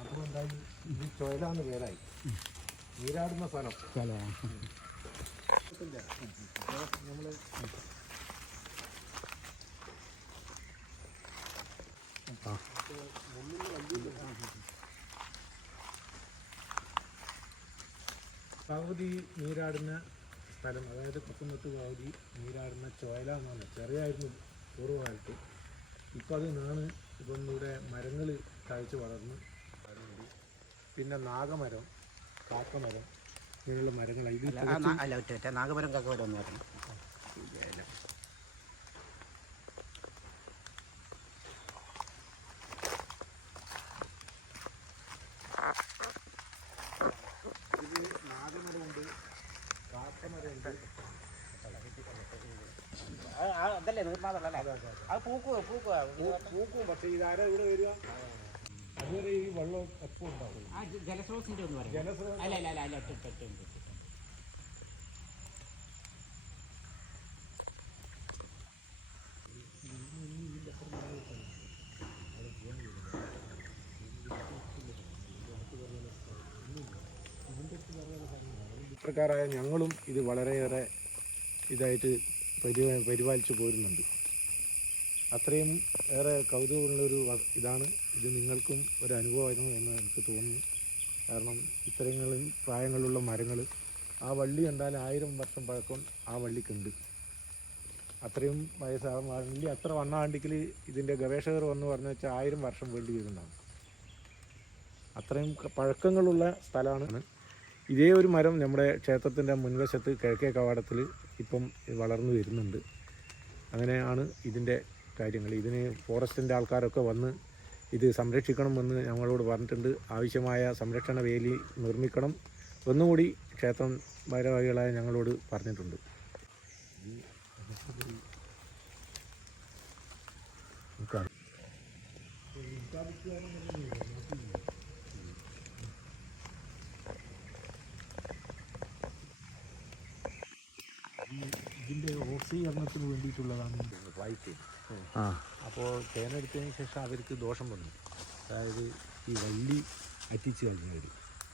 അപ്പോൾ എന്തായി ഇത് ചുഴലാന്ന് പേരായി നീരാടുന്ന സ്ഥലം നമ്മൾ ഭഗവതി നീരാടുന്ന സ്ഥലം അതായത് കുക്കുന്നത്ത് പകുതി നീരാടുന്ന ചോയല എന്നാണ്. ചെറിയായിരുന്നു പൂർവകാലത്ത്. ഇപ്പം അത് നാണ്. ഇപ്പം ഇവിടെ മരങ്ങൾ കഴിച്ച് വളർന്ന് വരുന്നുണ്ട്. പിന്നെ നാഗമരം കാക്കമരം ഇങ്ങനെയുള്ള ഒറ്റ നാഗമരം കാക്കമരം എന്ന് പറഞ്ഞു അതല്ലേ നിർമ്മാതല്ലേ അത് പൂക്കുക പൂക്കുക പൂക്കും പക്ഷേ ഇതാരാ ഇവിടെ വരിക? അതുവരെ ഈ വെള്ളം എപ്പോൾ ഉണ്ടാവും? ആ ജ- ജലസ്രോതസ്സിന്റെ ഒന്ന് പറയാം. ജലസ്രോതസ്സ് അല്ല അല്ല അല്ല അല്ല ഒറ്റ ഒറ്റ. പ്രകാരമായ ഞങ്ങളും ഇത് വളരെയേറെ ഇതായിട്ട് പരി പരിപാലിച്ചു പോരുന്നുണ്ട്. അത്രയും ഏറെ കൗതുകമുള്ളൊരു ഇതാണ്. ഇത് നിങ്ങൾക്കും ഒരു അനുഭവമായിരുന്നു എന്ന് എനിക്ക് തോന്നുന്നു. കാരണം ഇത്തരങ്ങളിൽ പ്രായങ്ങളുള്ള മരങ്ങൾ ആ വള്ളി കണ്ടാൽ ആയിരം വർഷം പഴക്കം ആ വള്ളിക്കുണ്ട്. അത്രയും വയസ്സാ വള്ളി അത്ര വണ്ണാണ്ടിക്കൽ ഇതിന്റെ ഗവേഷകർ വന്ന് പറഞ്ഞു വെച്ചാൽ ആയിരം വർഷം വേണ്ടി വരുന്നതാണ് അത്രയും പഴക്കങ്ങളുള്ള സ്ഥലമാണ് ഇതേ ഒരു മരം നമ്മുടെ ക്ഷേത്രത്തിന്റെ മുൻവശത്ത് കിഴക്കേ കവാടത്തിൽ ഇപ്പം വളർന്നു വരുന്നുണ്ട്. അങ്ങനെയാണ് ഇതിന്റെ കാര്യങ്ങൾ. ഇതിന് ഫോറസ്റ്റിന്റെ ആൾക്കാരൊക്കെ വന്ന് ഇത് സംരക്ഷിക്കണമെന്ന് ഞങ്ങളോട് പറഞ്ഞിട്ടുണ്ട്. ആവശ്യമായ സംരക്ഷണ വേലി നിർമ്മിക്കണം. ഒന്നുകൂടി ക്ഷേത്രം ഭാരവാഹികളായ ഞങ്ങളോട് പറഞ്ഞിട്ടുണ്ട്. ഇതിന്റെ ഓക്സീകരണത്തിന് വേണ്ടിയിട്ടുള്ളതാണ് വൈറ്റ് ആ. അപ്പോൾ തേനെടുത്തതിന് ശേഷം അവർക്ക് ദോഷം വന്നു. അതായത് ഈ വള്ളി അറ്റിച്ച് കളഞ്ഞവർ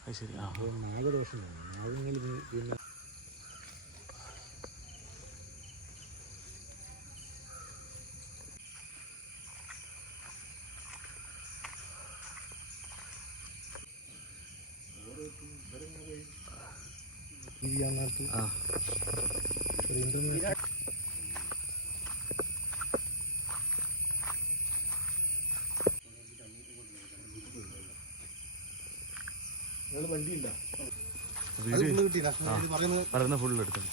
അത് ശരി അപ്പോൾ നാഗദോഷം വന്നു. നാഗങ്ങൾ പിന്നെ ആ. വണ്ടി ഉണ്ടോ പറയുന്നത് പറയുന്ന ഫുള്ള് എടുക്കണം